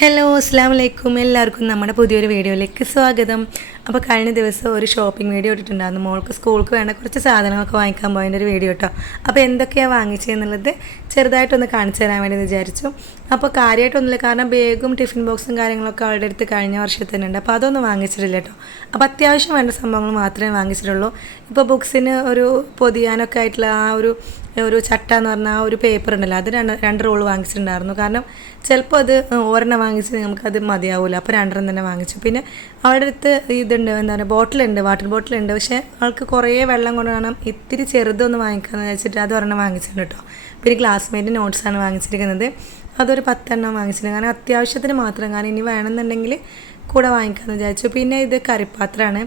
Hello അസ്സാം വലൈക്കും എല്ലാവർക്കും നമ്മുടെ പുതിയൊരു വീഡിയോയിലേക്ക് സ്വാഗതം. അപ്പോൾ കഴിഞ്ഞ ദിവസം ഒരു ഷോപ്പിംഗ് വീഡിയോ ഇട്ടിട്ടുണ്ടായിരുന്നു. മോൾക്ക് സ്കൂൾക്ക് വേണ്ട കുറച്ച് സാധനങ്ങളൊക്കെ വാങ്ങിക്കാൻ പോയതിൻ്റെ ഒരു വീഡിയോ കേട്ടോ. അപ്പോൾ എന്തൊക്കെയാണ് വാങ്ങിച്ചതെന്നുള്ളത് ചെറുതായിട്ടൊന്ന് കാണിച്ചു തരാൻ വേണ്ടി വിചാരിച്ചു. അപ്പോൾ കാര്യമായിട്ടൊന്നുമില്ല, കാരണം ബാഗും ടിഫിൻ ബോക്സും കാര്യങ്ങളൊക്കെ അവളുടെ അടുത്ത് കഴിഞ്ഞ വർഷത്തിൽ തന്നെ ഉണ്ട്. അപ്പോൾ അതൊന്നും വാങ്ങിച്ചിട്ടില്ല കേട്ടോ. അപ്പോൾ അത്യാവശ്യം വേണ്ട സംഭവങ്ങൾ മാത്രമേ വാങ്ങിച്ചിട്ടുള്ളൂ. ഇപ്പോൾ ബുക്സിന് ഒരു പൊതിയാനൊക്കെ ആയിട്ടുള്ള ആ ഒരു ചട്ട എന്ന് പറഞ്ഞാൽ ആ ഒരു പേപ്പർ ഉണ്ടല്ലോ, അത് രണ്ട് റോൾ വാങ്ങിച്ചിട്ടുണ്ടായിരുന്നു. കാരണം ചിലപ്പോൾ അത് ഒരെണ്ണം വാങ്ങിച്ച് നമുക്കത് മതിയാവില്ല, അപ്പോൾ രണ്ടെണ്ണം തന്നെ വാങ്ങിച്ചു. പിന്നെ അവളുടെ അടുത്ത് ഇതുണ്ട്, എന്താ പറയുക, ബോട്ടിലുണ്ട്, വാട്ടർ ബോട്ടിലുണ്ട്. പക്ഷേ അവൾക്ക് കുറേ വെള്ളം കൊണ്ട് വേണം ഇത്തിരി ചെറുതൊന്ന് വാങ്ങിക്കാമെന്ന് വെച്ചിട്ട് അത് ഒരെണ്ണം വാങ്ങിച്ചിട്ടുണ്ട് കേട്ടോ. പിന്നെ ക്ലാസ്മേറ്റ് നോട്ട്സാണ് വാങ്ങിച്ചിരിക്കുന്നത്, അതൊരു 10 എണ്ണം വാങ്ങിച്ചിട്ടുണ്ട്. കാരണം അത്യാവശ്യത്തിന് മാത്രം, കാരണം ഇനി വേണമെന്നുണ്ടെങ്കിൽ കൂടെ വാങ്ങിക്കാമെന്ന് വിചാരിച്ചു. പിന്നെ ഇത് കറിപ്പാത്രമാണ്,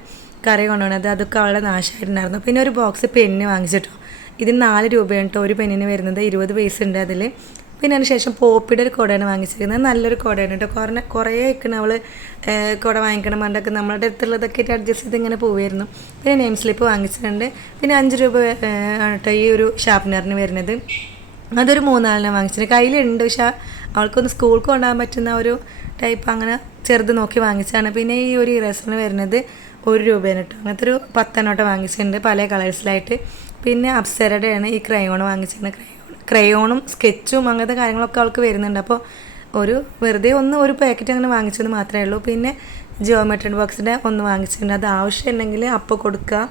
കറി കൊണ്ടുപോകുന്നത്, അതൊക്കെ അവളുടെ നാശമായിട്ടുണ്ടായിരുന്നു. പിന്നെ ഒരു ബോക്സ് പെന്ന് വാങ്ങിച്ചിട്ടോ. ഇതിന് 4 രൂപയാണ് കേട്ടോ ഒരു പെന്നിന് വരുന്നത്, 20 പൈസ ഉണ്ട് അതിൽ. പിന്നെ അതിന് ശേഷം പോപ്പിയുടെ ഒരു കുടയാണ് വാങ്ങിച്ചിരിക്കുന്നത്, നല്ലൊരു കുടയാണ് കേട്ടോ. കുറേ ഇരിക്കണം അവൾ കുട വാങ്ങിക്കണം പണ്ടൊക്കെ നമ്മളുടെ അടുത്തുള്ളതൊക്കെ അഡ്ജസ്റ്റ് ചെയ്ത് ഇങ്ങനെ പോവുമായിരുന്നു. പിന്നെ നെയിം സ്ലിപ്പ് വാങ്ങിച്ചിട്ടുണ്ട്. പിന്നെ 5 രൂപ ആണ് കേട്ടോ ഈ ഒരു ഷാർപ്പ്നറിന് വരുന്നത്, അതൊരു 3-4 വാങ്ങിച്ചിട്ടുണ്ട്. കയ്യിലുണ്ട്, പക്ഷേ അവൾക്കൊന്ന് സ്കൂൾക്ക് കൊണ്ടുപോകാൻ പറ്റുന്ന ഒരു ടൈപ്പ് അങ്ങനെ ചെറുത് നോക്കി വാങ്ങിച്ചതാണ്. പിന്നെ ഈ ഒരു ഇറേസറിന് വരുന്നത് 1 രൂപയാണ് കേട്ടോ. അങ്ങനത്തെ ഒരു 10 എണ്ണോട്ട് വാങ്ങിച്ചിട്ടുണ്ട് പല കളേഴ്സിലായിട്ട്. പിന്നെ അപ്സരയുടെയാണ് ഈ ക്രയോൺ വാങ്ങിച്ചിട്ടുണ്ട്. ക്രയോണും സ്കെച്ചും അങ്ങനത്തെ കാര്യങ്ങളൊക്കെ അവൾക്ക് വരുന്നുണ്ട്. അപ്പോൾ വെറുതെ ഒരു പാക്കറ്റ് അങ്ങനെ വാങ്ങിച്ചത് മാത്രമേ ഉള്ളൂ. പിന്നെ ജിയോമെട്രി ബോക്സിൻ്റെ ഒന്ന് വാങ്ങിച്ചിട്ടുണ്ട്, അത് ആവശ്യമുണ്ടെങ്കിൽ അപ്പോൾ കൊടുക്കുക,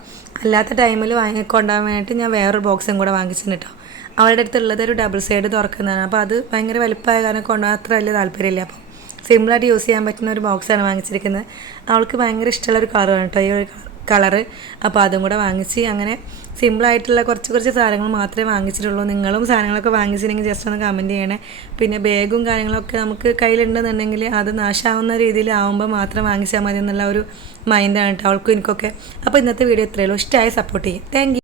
അല്ലാത്ത ടൈമിൽ കൊണ്ടുപോകാൻ വേണ്ടിയിട്ട് ഞാൻ വേറൊരു ബോക്സും കൂടെ വാങ്ങിച്ചിട്ടുണ്ട് കേട്ടോ. അവളുടെ അടുത്തുള്ളത് ഒരു ഡബിൾ സൈഡ് തുറക്കുന്നതാണ്. അപ്പോൾ അത് ഭയങ്കര വലുപ്പമായ കാരണം കൊണ്ടുപോകാൻ അത്ര വലിയ താല്പര്യമില്ല. അപ്പോൾ സിമ്പിളായിട്ട് യൂസ് ചെയ്യാൻ പറ്റുന്ന ഒരു ബോക്സാണ് വാങ്ങിച്ചിരിക്കുന്നത്. അവൾക്ക് ഭയങ്കര ഇഷ്ടമുള്ളൊരു കളറാണ് കേട്ടോ ഈ ഒരു കളറ്. അപ്പോൾ അതും കൂടെ വാങ്ങിച്ച് അങ്ങനെ സിമ്പിളായിട്ടുള്ള കുറച്ച് സാധനങ്ങൾ മാത്രമേ വാങ്ങിച്ചിട്ടുള്ളൂ. നിങ്ങളും സാധനങ്ങളൊക്കെ വാങ്ങിച്ചിട്ടുണ്ടെങ്കിൽ ജസ്റ്റ് ഒന്ന് കമൻറ്റ് ചെയ്യണേ. പിന്നെ ബാഗും കാര്യങ്ങളൊക്കെ നമുക്ക് കയ്യിലുണ്ടെന്നുണ്ടെങ്കിൽ അത് നാശമാവുന്ന രീതിയിൽ ആവുമ്പോൾ മാത്രം വാങ്ങിച്ചാൽ മതി എന്നുള്ള ഒരു മൈൻഡാണ് കേട്ടോ അവൾക്കും എനിക്കൊക്കെ. അപ്പോൾ ഇന്നത്തെ വീഡിയോ ഇത്രയേ ഉള്ളൂ. ഇഷ്ടമായി സപ്പോർട്ട് ചെയ്യും. Thank you.